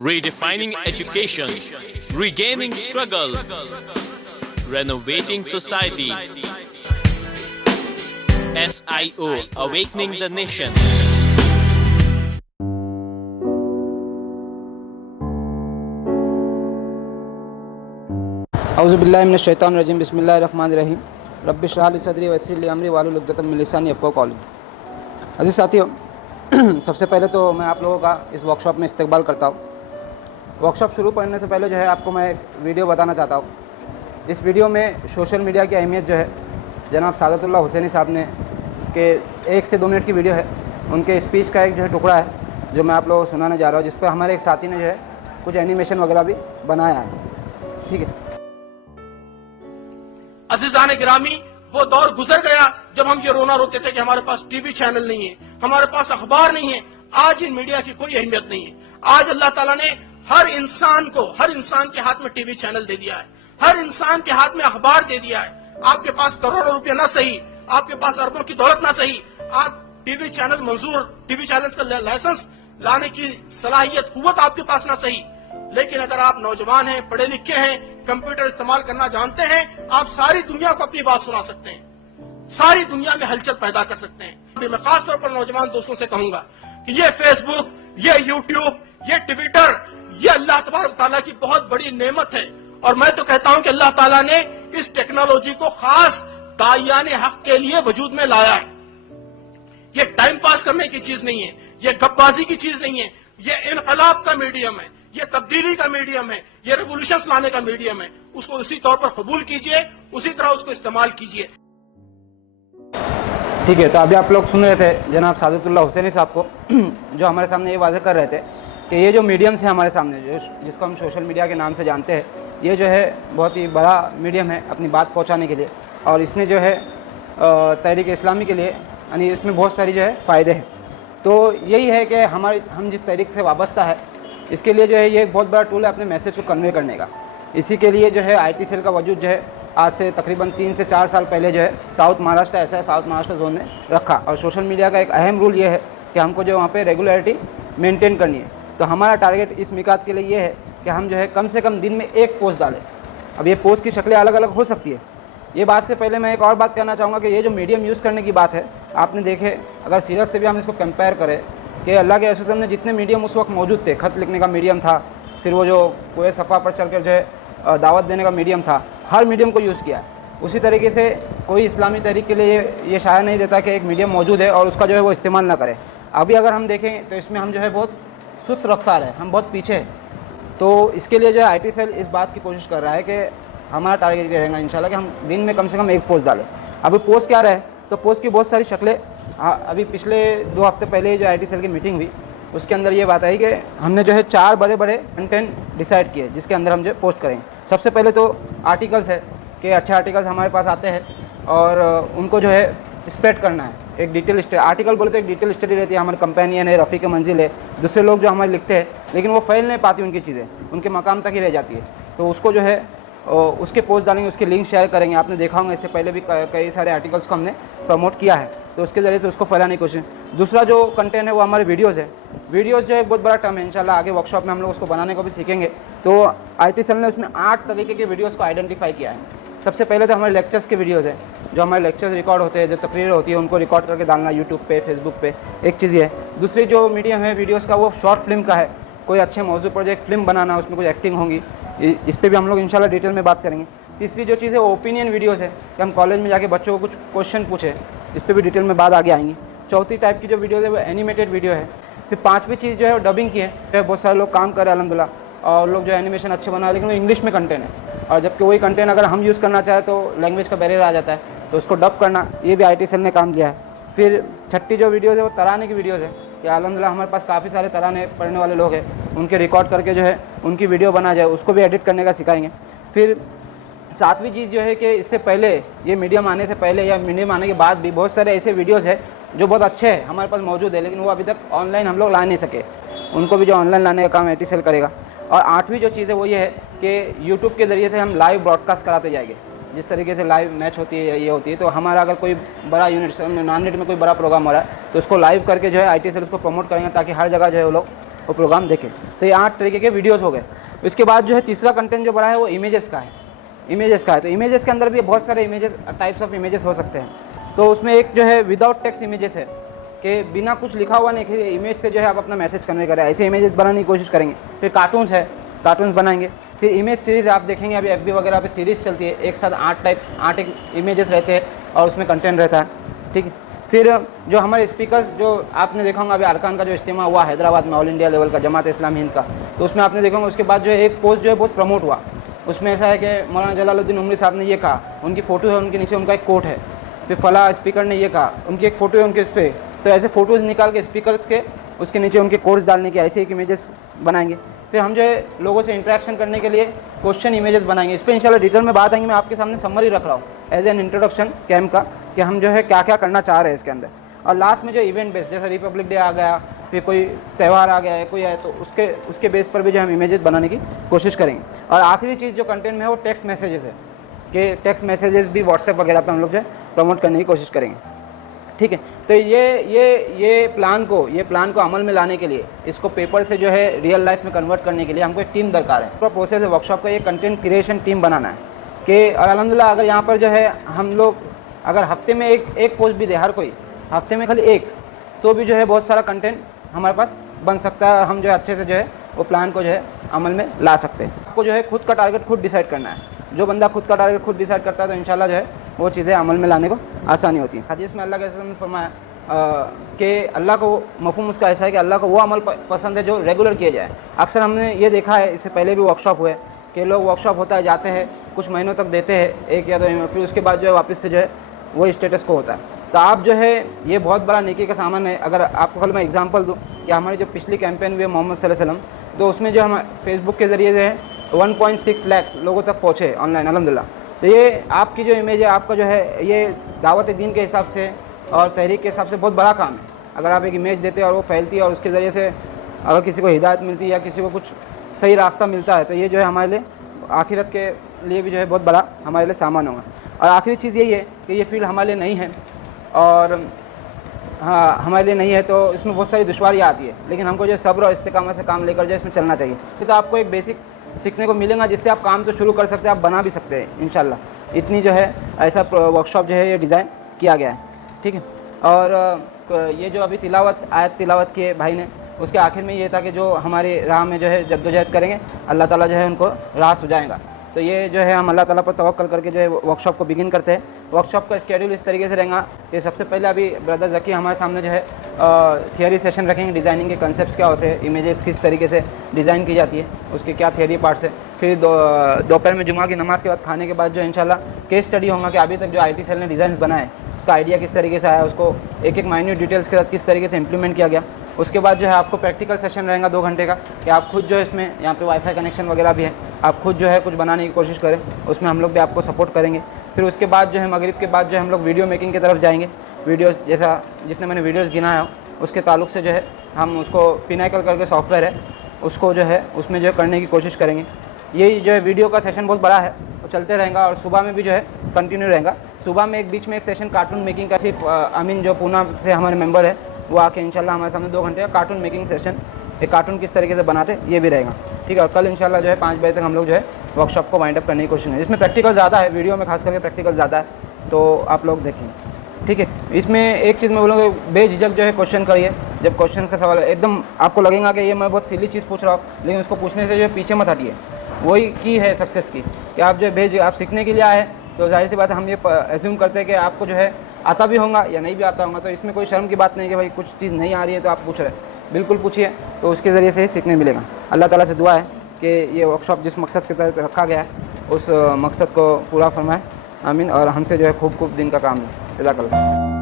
Redefining education, regaining struggle, renovating society. SIO, awakening the nation. औज़ुबिल्लाहिमिनश्शैतानिर्रजीम बिस्मिल्लाहिर्रहमानिर्रहीम rabbi इश्रह ली सदरी वयस्सिर ली अमरी वाहलुल उक़दतम मिन लिसानी यफ़क़हू क़ौली। अज़ीज़ साथियों, सबसे पहले तो मैं आप लोगों का इस वर्कशॉप में इस्तकबाल करता हूँ। वर्कशॉप शुरू करने से पहले जो है आपको मैं एक वीडियो बताना चाहता हूँ। इस वीडियो में सोशल मीडिया की अहमियत जो है जनाब सादतुल्लाह हुसैनी साहब ने के 1 से 2 मिनट की वीडियो है, उनके स्पीच का एक जो है टुकड़ा है जो मैं आप लोगों को सुनाने जा रहा हूँ, जिस पर हमारे एक साथी ने जो है कुछ एनिमेशन वगैरह भी बनाया है। ठीक है। अज़ीज़ान गिरामी, वो दौर गुजर गया जब हम ये रोना रोते थे कि हमारे पास टीवी चैनल नहीं है, हमारे पास अखबार नहीं है। आज इन मीडिया की कोई अहमियत नहीं है। आज अल्लाह ताला ने हर इंसान के हाथ में टीवी चैनल दे दिया है, हर इंसान के हाथ में अखबार दे दिया है। आपके पास करोड़ों रुपया ना सही, आपके पास अरबों की दौलत ना सही, आप टीवी चैनल का लाइसेंस लाने की सलाहियत कुव्वत आपके पास ना सही, लेकिन अगर आप नौजवान हैं, पढ़े लिखे हैं, कंप्यूटर इस्तेमाल करना जानते हैं, आप सारी दुनिया को अपनी बात सुना सकते हैं, सारी दुनिया में हलचल पैदा कर सकते हैं। मैं खास तौर पर नौजवान दोस्तों से कहूंगा कि ये फेसबुक, ये यूट्यूब, ये ट्विटर, ये अल्लाह तबारक ताला की बहुत बड़ी नेमत है। और मैं तो कहता हूं कि अल्लाह ताला ने इस टेक्नोलॉजी को खास दायाने हक के लिए वजूद में लाया है। ये टाइम पास करने की चीज नहीं है, ये गप्पाजी की चीज नहीं है, ये इनकलाब का मीडियम है, ये तब्दीली का मीडियम है, ये रेवोल्यूशन लाने का मीडियम है। उसको उसी तौर पर कबूल कीजिए, उसी तरह उसको इस्तेमाल कीजिए। ठीक है, तो अभी आप लोग सुन रहे थे जनाब सादतुल्लाह हुसैनी साहब को जो हमारे सामने ये वाज़ेह कर रहे थे कि ये जो मीडियम्स है हमारे सामने, जिसको हम सोशल मीडिया के नाम से जानते हैं, ये जो है बहुत ही बड़ा मीडियम है अपनी बात पहुंचाने के लिए। और इसने जो है तहरीक इस्लामी के लिए यानी इसमें बहुत सारी जो है फ़ायदे हैं। तो यही है कि हम जिस तहरीक से वाबस्ता है, इसके लिए जो है ये एक बहुत बड़ा टूल है अपने मैसेज को कन्वे करने का। इसी के लिए जो है IT सेल का वजूद जो है आज से तकरीबन 3 से 4 साल पहले जो है साउथ महाराष्ट्र जोन ने रखा। और सोशल मीडिया का एक अहम रूल ये है कि हमको जो वहाँ पे रेगुलरिटी मेंटेन करनी है। तो हमारा टारगेट इस मिकात के लिए ये है कि हम जो है कम से कम दिन में एक पोस्ट डालें। अब ये पोस्ट की शक्लें अलग अलग हो सकती है। ये बात से पहले मैं एक और बात कहना चाहूँगा कि ये जो मीडियम यूज़ करने की बात है, आपने देखे अगर सीरत से भी हम इसको कंपेयर करें कि अल्लाह के रसूल ने जितने मीडियम उस वक्त मौजूद थे, ख़त लिखने का मीडियम था, फिर वो जो कोई सफ़ा पर चल कर जो है दावत देने का मीडियम था, हर मीडियम को यूज़ किया है। उसी तरीके से कोई इस्लामी तहरीक के लिए ये शाया नहीं देता कि एक मीडियम मौजूद है और उसका जो है वो इस्तेमाल ना करें। अभी अगर हम देखें तो इसमें हम जो है बहुत सुस्त रफ्तार है, हम बहुत पीछे हैं। तो इसके लिए जो है IT सेल इस बात की कोशिश कर रहा है कि हमारा टारगेट ये रहेगा इंशाल्लाह कि हम दिन में कम से कम एक पोस्ट डालें। अभी पोस्ट क्या रहे, तो पोस्ट की बहुत सारी शक्लें अभी पिछले 2 हफ्ते पहले जो IT सेल की मीटिंग हुई उसके अंदर ये बात आई कि हमने जो है 4 बड़े बड़े कंटेंट डिसाइड किए जिसके अंदर हम जो पोस्ट करेंगे। सबसे पहले तो आर्टिकल्स है कि अच्छे आर्टिकल्स हमारे पास आते हैं और उनको जो है स्प्रेड करना है। एक डिटेल आर्टिकल बोले तो एक डिटेल स्टडी रहती है, हमारे कंपेनियन है, रफ़ीक मंजिल है, दूसरे लोग जो हमारे लिखते हैं, लेकिन वो फैल नहीं पाती, उनकी चीज़ें उनके मकाम तक ही रह जाती है। तो उसको जो है उसके पोस्ट डालेंगे, उसके लिंक शेयर करेंगे। आपने देखा होगा इससे पहले भी कई सारे आर्टिकल्स को हमने प्रमोट किया है, तो उसके ज़रिए से उसको फैलाने की कोशिश। दूसरा जो कंटेंट है वो हमारे वीडियोज़ है। वीडियोज़ जो है बहुत बड़ा टर्म है, इंशाल्लाह आगे वर्कशॉप में हम लोग उसको बनाने को भी सीखेंगे। तो IT सेल ने उसमें 8 तरीके के वीडियोज़ को आइडेंटिफाई किया है। सबसे पहले तो हमारे लेक्चर्स के वीडियोज़ हैं, जो हमारे लेक्चर्स रिकॉर्ड होते हैं, जो तकरीर होती है उनको रिकॉर्ड करके डालना यूट्यूब पे, फेसबुक पे, एक चीज़ ये है। दूसरी जो मीडियम है वीडियोज़ का वो शॉर्ट फिल्म का है, कोई अच्छे मौजू पर जो एक फ़िल्म बनाना, उसमें कुछ एक्टिंग होंगी, इस पर भी हम लोग इंशाल्लाह डिटेल में बात करेंगे। तीसरी जो चीज़ है वो ओपिनियन वीडियोज़ है कि हम कॉलेज में जाके बच्चों को कुछ क्वेश्चन पूछे, इस पर भी डिटेल में बात आगे आएंगी। चौथी टाइप की जो वीडियोज़ है वो एनिमेटेड वीडियो है। फिर 5वीं चीज़ जो है वो डबिंग की है। बहुत सारे लोग काम करें अल्हम्दुलिल्लाह और लोग जो एनिमेशन अच्छे बना, लेकिन वो इंग्लिश में कंटेंट है, और जबकि वही कंटेंट अगर हम यूज़ करना चाहें तो लैंग्वेज का बैरियर आ जाता है, तो उसको डब करना, ये भी IT सेल ने काम किया है। फिर छठी जो वीडियोज़ है वो तराने की वीडियोज़ है कि अल्हम्दुलिल्लाह हमारे पास काफ़ी सारे तराने पढ़ने वाले लोग हैं, उनके रिकॉर्ड करके जो है उनकी वीडियो बना जाए, उसको भी एडिट करने का सिखाएंगे। फिर 7वीं चीज़ जो है कि इससे पहले, ये मीडियम आने से पहले या मीडियम आने के बाद भी बहुत सारे ऐसे वीडियोज़ है जो बहुत अच्छे हैं, हमारे पास मौजूद है, लेकिन वो अभी तक ऑनलाइन हम लोग ला नहीं सके, उनको भी जो ऑनलाइन लाने का काम IT सेल करेगा। और 8वीं जो चीज़ है वो ये है कि यूट्यूब के ज़रिए से हम लाइव ब्रॉडकास्ट कराते जाएंगे। जिस तरीके से लाइव मैच होती है, ये होती है, तो हमारा अगर कोई बड़ा यूनिट नॉन नेट में कोई बड़ा प्रोग्राम हो रहा है तो उसको लाइव करके जो है IT सेल उसको प्रमोट करेंगे, ताकि हर जगह जो है वो लोग वो प्रोग्राम देखे। तो ये 8 तरीके के वीडियोस हो गए। इसके बाद जो है तीसरा कंटेंट जो बड़ा है वो इमेजेस का है। तो इमेजेस के अंदर भी बहुत सारे इमेजेस, टाइप्स ऑफ इमेजेस हो सकते हैं। तो उसमें एक जो है विदाउट टेक्स्ट इमेजेस है कि बिना कुछ लिखा हुआ नहीं, कि इमेज से जो है आप अपना मैसेज कन्वे करें, ऐसे इमेजेस बनाने की कोशिश करेंगे। फिर कार्टून्स है, कार्टून्स बनाएंगे। फिर इमेज सीरीज़ आप देखेंगे अभी FB वगैरह पे सीरीज़ चलती है, एक साथ 8 इमेजेस रहते हैं और उसमें कंटेंट रहता है, ठीक है। फिर जो हमारे स्पीकर्स, जो आपने देखा होगा अभी अरकान का जो इज्तिमा हुआ हैदराबाद में ऑल इंडिया लेवल का, जमात इस्लामी हिंद का, तो उसमें आपने देखा होगा उसके बाद जो है एक पोस्ट जो है बहुत प्रमोट हुआ। उसमें ऐसा है कि मौलाना जलालुद्दीन उमरी साहब ने ये कहा, उनकी फ़ोटो है, उनके नीचे उनका एक कोट है। फिर फला स्पीकर ने ये कहा, उनकी एक फ़ोटो है उनके उस पर। तो ऐसे फ़ोटोज़ निकाल के स्पीकर्स के उसके नीचे उनके कोट्स डालने के ऐसे एक इमेजेस बनाएंगे। फिर हम जो है लोगों से इंटरेक्शन करने के लिए क्वेश्चन इमेजेस बनाएंगे। इस पर इंशाल्लाह डिटेल में बात आएंगी। मैं आपके सामने समरी रख रहा हूँ एज एन इंट्रोडक्शन कैम्प का, कि हम जो है क्या क्या करना चाह रहे हैं इसके अंदर। और लास्ट में जो इवेंट बेस्ड, जैसे रिपब्लिक डे आ गया, फिर कोई त्यौहार आ गया है, कोई है, तो उसके बेस पर भी जो हम इमेजेस बनाने की कोशिश करेंगे। और आखिरी चीज़ जो कंटेंट में है वो टेक्स्ट मैसेजेस है, कि टेक्स्ट मैसेजेस भी व्हाट्सएप वगैरह पे हम लोग जो है प्रमोट करने की कोशिश करेंगे, ठीक है। तो ये प्लान को अमल में लाने के लिए, इसको पेपर से जो है रियल लाइफ में कन्वर्ट करने के लिए हमको एक टीम दरकार है। पूरा प्रोसेस है वर्कशॉप का, ये कंटेंट क्रिएशन टीम बनाना है कि, और अल्हम्दुलिल्लाह अगर यहाँ पर जो है हम लोग अगर हफ्ते में एक पोस्ट भी दे, हर कोई हफ्ते में खाली एक, तो भी जो है बहुत सारा कंटेंट हमारे पास बन सकता है। हम जो है अच्छे से जो है वो प्लान को जो है अमल में ला सकते हैं। आपको जो है खुद का टारगेट खुद डिसाइड करना है। जो बंदा खुद का टारगेट खुद डिसाइड करता है तो इंशाल्लाह जो है वो चीज़ें अमल में लाने को आसानी होती है। हदीस में अल्लाह के रसूल ने फरमाया कि अल्लाह को मफ़हूम उसका ऐसा है कि अल्लाह को वो अमल पसंद है जो रेगुलर किया जाए। अक्सर हमने ये देखा है, इससे पहले भी वर्कशॉप हुए कि लोग वर्कशॉप होता है, जाते हैं, कुछ महीनों तक देते हैं, 1 या 2 महीने, फिर उसके बाद जो है वापस से जो है वो स्टेटस को होता है। तो आप जो है ये बहुत बड़ा नेकी का सामान है। अगर आपको कल मैं एग्जांपल दूं कि हमारी जो पिछली कैंपेन हुई है मोहम्मद सल्लल्लाहु अलैहि वसल्लम, तो उसमें जो हम फेसबुक के ज़रिए जो है 1.6 लाख लोगों तक पहुँचे ऑनलाइन, अल्हम्दुलिल्लाह। तो ये आपकी जो इमेज है, आपका जो है ये दावत दीन के हिसाब से और तहरीक के हिसाब से बहुत बड़ा काम है। अगर आप एक इमेज देते हैं और वो फैलती है और उसके ज़रिए से अगर किसी को हिदायत मिलती है या किसी को कुछ सही रास्ता मिलता है, तो ये जो है हमारे लिए आखिरत के लिए भी जो है बहुत बड़ा हमारे लिए सामान होगा। और आखिरी चीज़ यही है कि ये फील्ड हमारे लिए नहीं है, और हाँ हमारे लिए नहीं है, तो इसमें बहुत सारी दुश्वारियाँ आती है, लेकिन हमको जो सब्र और इस्तिकामत से काम लेकर जो इसमें चलना चाहिए। तो आपको एक बेसिक सीखने को मिलेगा जिससे आप काम तो शुरू कर सकते हैं, आप बना भी सकते हैं इंशाल्लाह। इतनी जो है ऐसा वर्कशॉप जो है ये डिज़ाइन किया गया है, ठीक है। और ये जो अभी आयत तिलावत किए भाई ने, उसके आखिर में ये था कि जो हमारी राह में जो है जद्दोजहद करेंगे, अल्लाह ताला जो है उनको राह सुझाएगा। तो ये जो है हम अल्लाह ताला पर तवक्कल करके जो है वर्कशॉप को बिगिन करते हैं। वर्कशॉप का स्केड्यूल इस तरीके से रहेगा कि सबसे पहले अभी ब्रदर ज़की हमारे सामने जो है थियरी सेशन रखेंगे, डिज़ाइनिंग के कंसेप्ट्स क्या होते हैं, इमेजेस किस तरीके से डिज़ाइन की जाती है, उसके क्या थियरी पार्ट्स है। फिर दोपहर में जुमा की नमाज़ के बाद खाने के बाद जो इंशाल्लाह केस स्टडी होगा कि अभी तक जो IT सेल ने डिज़ाइन बनाए उसका आइडिया किस तरीके से आया, उसको एक माइन्यूट डिटेल्स के साथ किस तरीके से इंप्लीमेंट किया गया। उसके बाद जो है आपको प्रैक्टिकल सेशन रहेगा 2 घंटे का, कि आप खुद जो है इसमें यहाँ पे वाईफाई कनेक्शन वगैरह भी है, आप खुद जो है कुछ बनाने की कोशिश करें, उसमें हम लोग भी आपको सपोर्ट करेंगे। फिर उसके बाद जो है मगरिब के बाद जो है हम लोग वीडियो मेकिंग की तरफ जाएंगे। वीडियोस जैसा जितने मैंने वीडियोस गिनाया हो उसके ताल्लुक से जो है हम उसको पिनाकल करके सॉफ्टवेयर है उसको जो है उसमें जो है करने की कोशिश करेंगे। यही जो है वीडियो का सेशन बहुत बड़ा है, वो चलते रहेगा और सुबह में भी जो है कंटिन्यू रहेगा। सुबह में बीच में एक सेशन कार्टून मेकिंग का, सिर्फ अमीन जो पूना से हमारे मेंबर है वो आके इंशाल्लाह हमारे सामने 2 घंटे का कार्टून मेकिंग सेशन, एक कार्टून किस तरीके से बनाते ये भी रहेगा, ठीक है। और कल इंशाल्लाह जो है 5 बजे तक हम लोग जो है वर्कशॉप को वाइंड अप करने की कोशिश करेंगे। इसमें प्रैक्टिकल ज़्यादा है, वीडियो में खास करके प्रैक्टिकल ज़्यादा है, तो आप लोग देखें, ठीक है। इसमें एक चीज़ मैं बोलूँगा, बेझिझक जो है क्वेश्चन करिए। जब क्वेश्चन का सवाल एकदम आपको लगेगा कि ये मैं बहुत सिली चीज़ पूछ रहा हूँ, लेकिन उसको पूछने से जो है पीछे मत हटिए। वही की है सक्सेस की, कि आप जो है आप सीखने के लिए आए, तो जाहिर सी बात है हम ये एज्यूम करते हैं कि आपको जो है आता भी होगा या नहीं भी आता होगा। तो इसमें कोई शर्म की बात नहीं कि भाई कुछ चीज़ नहीं आ रही है तो आप पूछ रहे हैं, बिल्कुल पूछिए, तो उसके ज़रिए से ही सीखने मिलेगा। अल्लाह ताला से दुआ है कि ये वर्कशॉप जिस मकसद के तहत रखा गया है उस मकसद को पूरा फरमाए, आमीन। और हमसे जो है खूब दिन का काम है। जज़ाकल्लाह।